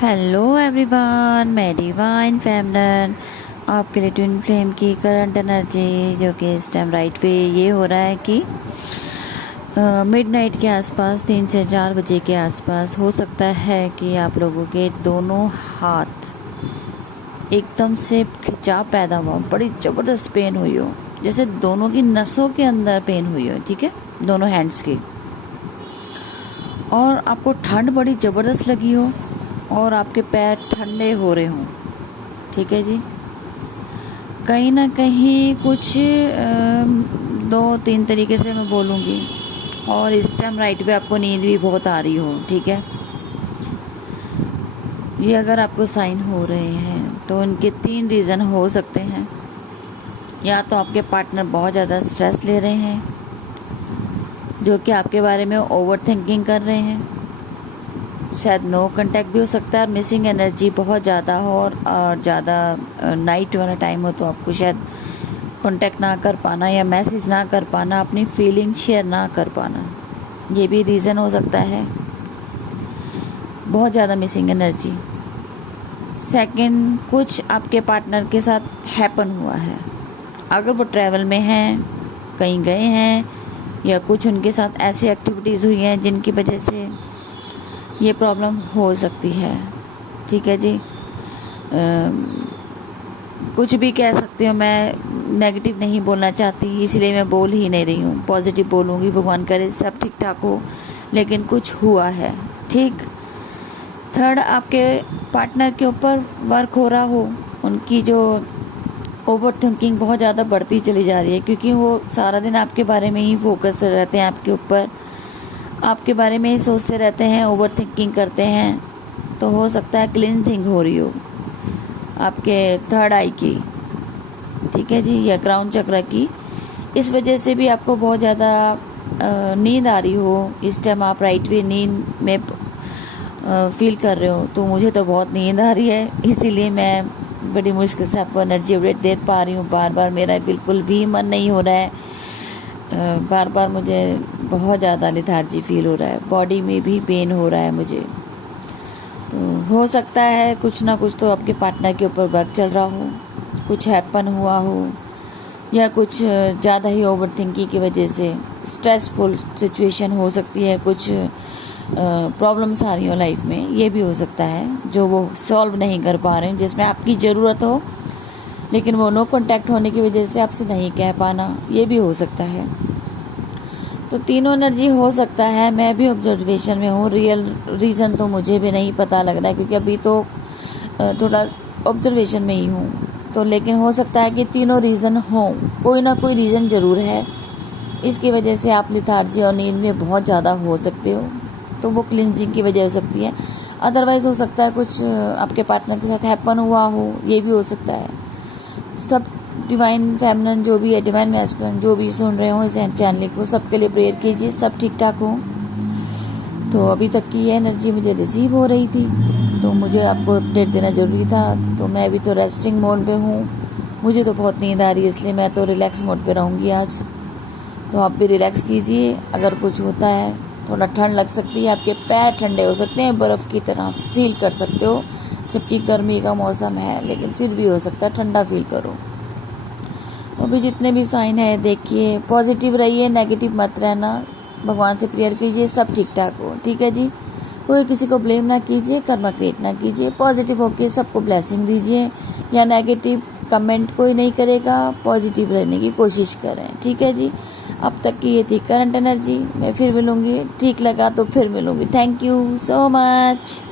Hello everyone, मैं divine feminine आपके लिए ट्विन फ्लेम की करंट एनर्जी जो कि इस टाइम राइट पे ये हो रहा है कि मिडनाइट के आसपास 3 से 4 बजे के आसपास हो सकता है कि आप लोगों के दोनों हाथ एकदम से खिंचाव पैदा हुआ, बड़ी ज़बरदस्त पेन हुई हो, जैसे दोनों की नसों के अंदर पेन हुई हो, ठीक है, दोनों हैंड्स की, और आपको ठंड बड़ी ज़बरदस्त लगी हो और आपके पैर ठंडे हो रहे हों, ठीक है जी। कहीं ना कहीं कुछ 2-3 तरीके से मैं बोलूँगी, और इस टाइम राइट पे आपको नींद भी बहुत आ रही हो, ठीक है। ये अगर आपको साइन हो रहे हैं तो इनके 3 रीज़न हो सकते हैं। या तो आपके पार्टनर बहुत ज़्यादा स्ट्रेस ले रहे हैं, जो कि आपके बारे में ओवर थिंकिंग कर रहे हैं, शायद नो कांटेक्ट भी हो सकता है, और मिसिंग एनर्जी बहुत ज़्यादा हो और ज़्यादा नाइट वाला टाइम हो तो आपको शायद कांटेक्ट ना कर पाना या मैसेज ना कर पाना, अपनी फीलिंग शेयर ना कर पाना, ये भी रीज़न हो सकता है। बहुत ज़्यादा मिसिंग एनर्जी। सेकंड, कुछ आपके पार्टनर के साथ हैपन हुआ है, अगर वो ट्रैवल में हैं, कहीं गए हैं, या कुछ उनके साथ ऐसी एक्टिविटीज़ हुई हैं जिनकी वजह से ये प्रॉब्लम हो सकती है, ठीक है जी। कुछ भी कह सकती हूँ, मैं नेगेटिव नहीं बोलना चाहती, इसलिए मैं बोल ही नहीं रही हूँ, पॉजिटिव बोलूँगी, भगवान करे सब ठीक ठाक हो, लेकिन कुछ हुआ है, ठीक। थर्ड, आपके पार्टनर के ऊपर वर्क हो रहा हो, उनकी जो ओवर थिंकिंग बहुत ज़्यादा बढ़ती चली जा रही है, क्योंकि वो सारा दिन आपके बारे में ही फोकस रहते हैं, आपके ऊपर, आपके बारे में ही सोचते रहते हैं, ओवर थिंकिंग करते हैं। तो हो सकता है क्लिनजिंग हो रही हो आपके थर्ड आई की, ठीक है जी, या क्राउन चक्र की। इस वजह से भी आपको बहुत ज़्यादा नींद आ रही हो। इस टाइम आप राइट वे नींद में फील कर रहे हो, तो मुझे तो बहुत नींद आ रही है, इसीलिए मैं बड़ी मुश्किल से आपको एनर्जी अपडेट दे पा रही हूँ। बार बार मेरा बिल्कुल भी मन नहीं हो रहा है, बार बार मुझे बहुत ज़्यादा लेथार्जी फील हो रहा है, बॉडी में भी पेन हो रहा है मुझे। तो हो सकता है कुछ ना कुछ तो आपके पार्टनर के ऊपर वर्क चल रहा हो, कुछ हैपन हुआ हो, या कुछ ज़्यादा ही ओवर थिंकिंग की वजह से स्ट्रेसफुल सिचुएशन हो सकती है, कुछ प्रॉब्लम्स आ रही हो लाइफ में, ये भी हो सकता है, जो वो सॉल्व नहीं कर पा रहे हैं, जिसमें आपकी ज़रूरत हो, लेकिन वो नो कांटेक्ट होने की वजह से आपसे नहीं कह पाना, ये भी हो सकता है। तो तीनों एनर्जी हो सकता है। मैं भी ऑब्जर्वेशन में हूँ, रियल रीज़न तो मुझे भी नहीं पता लग रहा है, क्योंकि अभी तो थोड़ा ऑब्जर्वेशन में ही हूँ, तो लेकिन हो सकता है कि तीनों रीज़न हों, कोई ना कोई रीज़न ज़रूर है, इसकी वजह से आप लेथार्जी और नींद में बहुत ज़्यादा हो सकते हो, तो वो क्लिनजिंग की वजह हो सकती है। अदरवाइज़ हो सकता है कुछ आपके पार्टनर के साथ हैपन हुआ हो, ये भी हो सकता है। सब डिवाइन फेमिनिन जो भी है, डिवाइन मैस्कुलिन जो भी सुन रहे हो इस चैनल को, सबके लिए प्रेयर कीजिए, सब ठीक ठाक हो। तो अभी तक की ये एनर्जी मुझे रिसीव हो रही थी, तो मुझे आपको अपडेट देना ज़रूरी था। तो मैं अभी तो रेस्टिंग मोड पे हूँ, मुझे तो बहुत नींद आ रही है, इसलिए मैं तो रिलैक्स मोड पे रहूँगी आज। तो आप भी रिलैक्स कीजिए। अगर कुछ होता है, थोड़ा ठंड लग सकती है, आपके पैर ठंडे हो सकते हैं, बर्फ़ की तरह फील कर सकते हो, जबकि गर्मी का मौसम है, लेकिन फिर भी हो सकता है ठंडा फील करो। अभी जितने भी साइन है देखिए, पॉजिटिव रहिए, नेगेटिव मत रहना, भगवान से प्रेयर कीजिए, सब ठीक ठाक हो, ठीक है जी। कोई किसी को ब्लेम ना कीजिए, कर्मा क्रिएट ना कीजिए, पॉजिटिव होके सबको ब्लेसिंग दीजिए, या नेगेटिव कमेंट कोई नहीं करेगा, पॉजिटिव रहने की कोशिश करें, ठीक है जी। अब तक की ये थी करंट एनर्जी, मैं फिर मिलूँगी, ठीक लगा तो फिर मिलूँगी। Thank you so much.